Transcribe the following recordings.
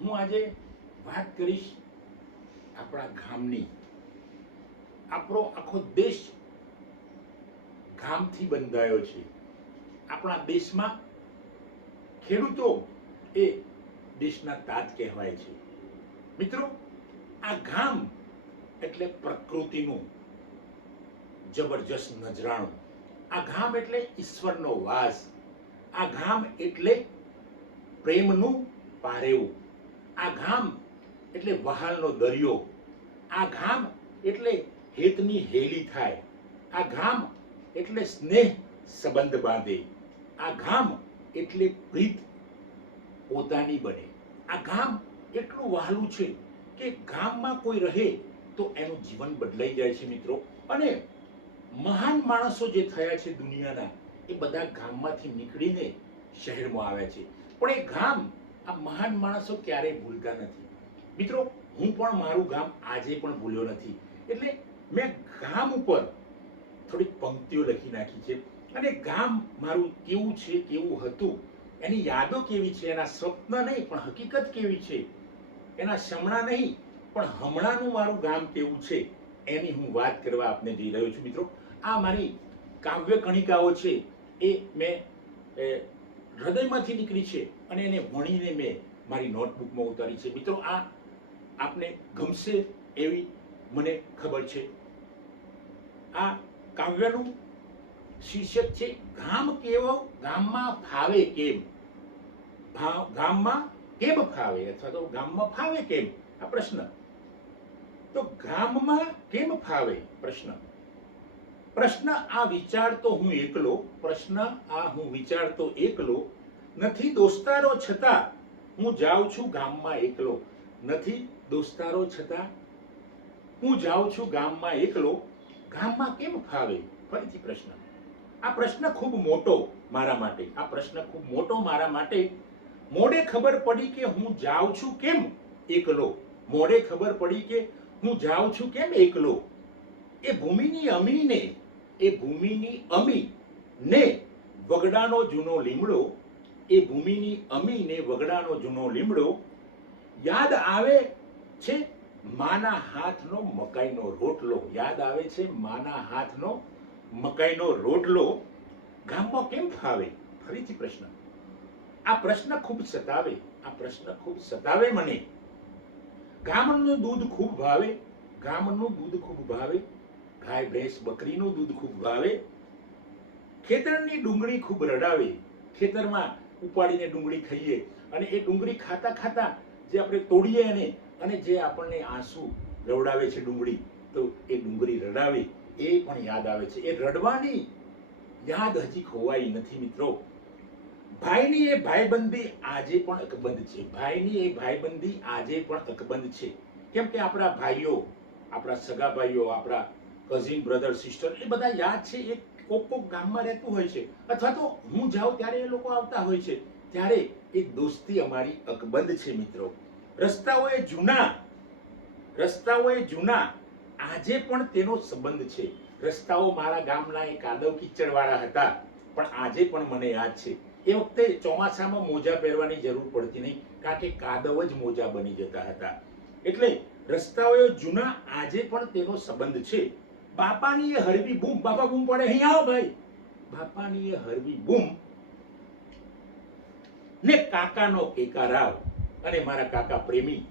હું આજે વાત કરીશ આપણા ગામની. આપણો આખો દેશ ગામથી બંધાયો છે. આપણા દેશમાં ખેડૂતો એ દેશના તાજ કહેવાય છે. મિત્રો, આ ગામ એટલે પ્રકૃતિનું જબરજસ્ત નજરાણું. આ ગામ એટલે ઈશ્વરનો વાસ. આ ગામ એટલે પ્રેમનું પારેવું. આ ગામ એટલે વહાલનો દરિયો. આ ગામ એટલે હેતની હેલી થાય. આ ગામ એટલે સ્નેહ સંબંધ બાંધે. આ ગામ એટલે પ્રીત પોતાની બને. આ ગામ એટલું વહાલું છે કે ગામમાં કોઈ રહે તો એનું જીવન બદલાઈ જાય છે મિત્રો. અને મહાન માણસો જે થયા છે દુનિયાના, એ બધા ગામમાંથી નીકળીને શહેરમાં આવ્યા છે. પણ એ ગામ, આ મહાન માણસો ક્યારેય ભૂલતા નથી મિત્રો. હું પણ મારું ગામ આજે પણ ભૂલ્યો નથી. એટલે મેં ગામ ઉપર થોડીક પંક્તિઓ લખી નાખી છે. અને ગામ મારું કેવું છે, કેવું હતું, એની યાદો કેવી છે, એના સ્વપ્ન નહીં પણ હકીકત કેવી છે, એના શમણા નહીં પણ હમણાંનું મારું ગામ કેવું છે, એની હું વાત કરવા આપને જઈ રહ્યો છું મિત્રો. આ મારી કાવ્ય કણિકાઓ છે, એ મેં હૃદયમાંથી નીકળી છે અને એને વણીને મેં મારી નોટબુકમાં ઉતારી છે મિત્રો. આ આપને ગમશે એવી મને ખબર છે. આ કાવ્યનું શીર્ષક છે ગામ કેવો, ગામમાં ફાવે કેમ. ગામમાં કેમ ફાવે, અથવા તો ગામમાં ફાવે કેમ, આ પ્રશ્ન. તો ગામમાં કેમ ફાવે પ્રશ્ન આ વિચારતો હું એકલો. પ્રશ્ન આ હું વિચારતો એકલો. નથી દોસ્તારો છતાં હું જાઉં છું ગામમાં એકલો. નથી દોસ્તારો છતાં હું જાઉં છું ગામમાં એકલો. ગામમાં કેમ ફાવે? ફરીથી પ્રશ્ન. આ પ્રશ્ન ખૂબ મોટો મારા માટે. આ પ્રશ્ન ખૂબ મોટો મારા માટે. મોડે ખબર પડી કે હું જાઉં છું કેમ એકલો. મોડે ખબર પડી કે હું જાઉં છું કેમ એકલો. એ ભૂમિની અમીને, એ ભૂમિની અમી ને વગડાનો જૂનો લીમડો, એ ભૂમિની અમીને વગડાનો જૂનો લીમડો. યાદ આવે છે માના હાથનો મકાઈનો રોટલો. યાદ આવે છે માના હાથનો મકાઈનો રોટલો. ગામમાં કેમ ફાવે? ફરીથી પ્રશ્ન. આ પ્રશ્ન ખૂબ સતાવે. આ પ્રશ્ન ખૂબ સતાવે મને. ગામનું દૂધ ખૂબ ભાવે. ગામનું દૂધ ખૂબ ભાવે. ગાય ભેંસ બકરીનું દૂધ ખૂબ ભાવે. ખેતરની ડુંગળી ખૂબ રડાવે. ખેતરમાં ઉપાડીને ડુંગળી ખાઈએ અને એ ડુંગળી ખાતા ખાતા જે આપણે તોડીએ એને, અને જે આપણને આંસુ રવડાવે છે ડુંગળી, તો એ ડુંગળી રડાવે, એ પણ યાદ આવે છે. એ રડવાની યાદ હજી ખોવાઈ નથી મિત્રો. ભાઈની એ ભાઈબંધી આજે પણ અકબંધ છે. ભાઈની એ ભાઈબંધી આજે પણ અકબંધ છે. કેમ કે આપણા ભાઈઓ, આપણા સગા ભાઈઓ, આપણા કઝિન બ્રધર સિસ્ટર, એ બધા યાદ છે. એ કોક ગામમાં રહેતું હોય છે, અથવા તો હું જાઉં ત્યારે એ લોકો આવતા હોય છે. ત્યારે એ દોસ્તી અમારી અકબંધ છે મિત્રો. રસ્તાઓ એ જૂના, આજે પણ તેનો સંબંધ છે. રસ્તાઓ મારા ગામના એ કાદવ કિચડ વાળા હતા, પણ આજે પણ મને યાદ છે. એ વખતે ચોમાસામાં મોજા પહેરવાની જરૂર પડતી નહીં, કારણ કે કાદવ જ મોજા બની જતા હતા. એટલે રસ્તાઓ જૂના, આજે પણ તેનો સંબંધ છે. બાપાની એ હળવી બૂમ, બાપા બૂમ પડે, અહીં આવો ભાઈ. બાપાની એ હળવી બૂમ ને કાકાનો કેકારાવ, અને મારા કાકા પ્રેમી,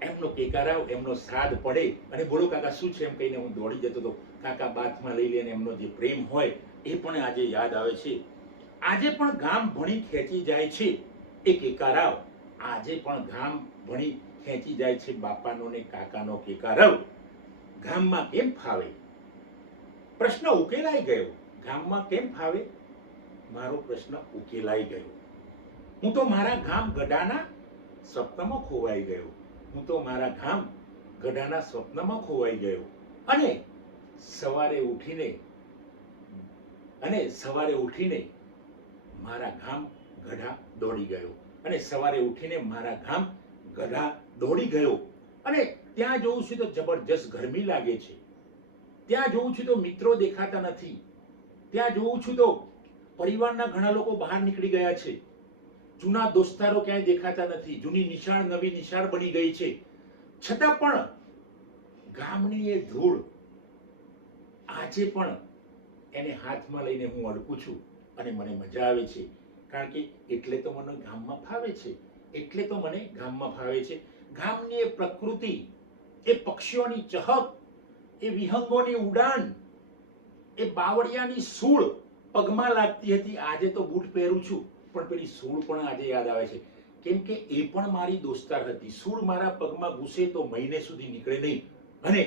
એમનો કેકારાવ, એમનો સાદ પડે અને બોલો કાકા શું છે એમ કહીને હું દોડી જતો હતો. કાકા બાથમાં લઈ લઈને એમનો જે પ્રેમ હોય એ પણ આજે યાદ આવે છે. આજે પણ ગામ ભણી ખેંચી જાય છે એ કેકારાવ. આજે પણ ગામ ભણી ખેંચી જાય છે બાપાનો ને કાકાનો કેકારાવ. ગામમાં કેમ ફાવે? પ્રશ્ન ઉકેલાઈ ગયો. ગામમાં કેમ ફાવે? મારો પ્રશ્ન ઉકેલાઈ ગયો. હું તો મારા ગામ ગઢાના સ્વપ્નમાં ખોવાઈ ગયો. હું તો મારા ગામ ગઢાના સ્વપ્નમાં ખોવાઈ ગયો. અને સવારે ઉઠીને મારા ગામ ગઢા દોડી ગયો. અને સવારે ઉઠીને મારા ગામ ગઢા દોડી ગયો. અને ત્યાં જોઉં છું તો જબરજસ્ત ગરમી લાગે છે. ત્યાં જોઉં છું તો મિત્રો દેખાતા નથી. ત્યાં જોઉં છું તો પરિવારના ઘણા લોકો બહાર નીકળી ગયા છે. જૂના દોસ્તારો ક્યાંય દેખાતા નથી, જૂની નિશાળ નવી નિશાળ બની ગઈ છે, છતાં પણ ગામની એ ધૂળ આજે પણ એને હાથમાં લઈને હું અડકું છું અને મને મજા આવે છે. કારણ કે એટલે તો મને ગામમાં ફાવે છે, એટલે તો મને ગામમાં ફાવે છે. ગામની એ પ્રકૃતિ, એ પક્ષીઓની ચહક, એ વિહંગોની ઉડાન, એ બાવળિયાની સૂળ પગમાં લાગતી હતી. આજે તો બૂટ પહેરું છું પણ પેલી સૂળ પણ આજે યાદ આવે છે, કેમ કે એ પણ મારી દોસ્તાર હતી. સૂળ મારા પગમાં ઘૂસે તો મહિને સુધી નીકળે નહીં અને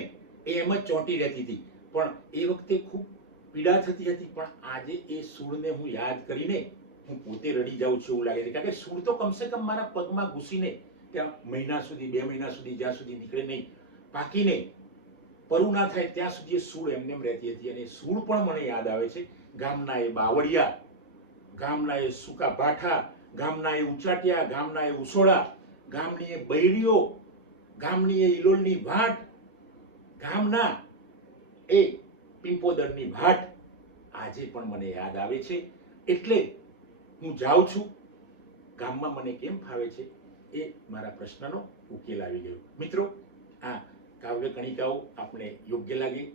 એ એમ જ ચોંટી રહેતી હતી. પણ એ વખતે ખૂબ પીડા થતી હતી, પણ આજે એ સૂળને હું યાદ કરીને હું પોતે રડી જાઉં છું એવું લાગે છે. કારણ કે સૂળ તો કમસે કમ મારા પગમાં ઘૂસીને ત્યાં મહિના સુધી, 2 મહિના સુધી, જ્યાં સુધી નીકળે નહીં, પાકીને પરું ના થાય ત્યાં સુધી એ સૂળ એમને એમ રહેતી હતી. અને સૂળ પણ મને યાદ આવે છે. ગામના એ બાવળિયા, ગામના એ સૂકા ભાઠા, ગામના એ ઉચાટિયા, ગામના એ ઉસોળા, ગામની એ બૈરીઓ, ગામની એ ઇલોલની વાટ, ગામના એ પિંપોદરની ભાટ આજે પણ મને યાદ આવે છે. એટલે હું જાઉં છું. ગામમાં મને કેમ ફાવે છે એ મારા પ્રશ્નનો ઉકેલ આવી ગયો. મિત્રો, આ કાવ્ય કણિકાઓ આપને યોગ્ય લાગી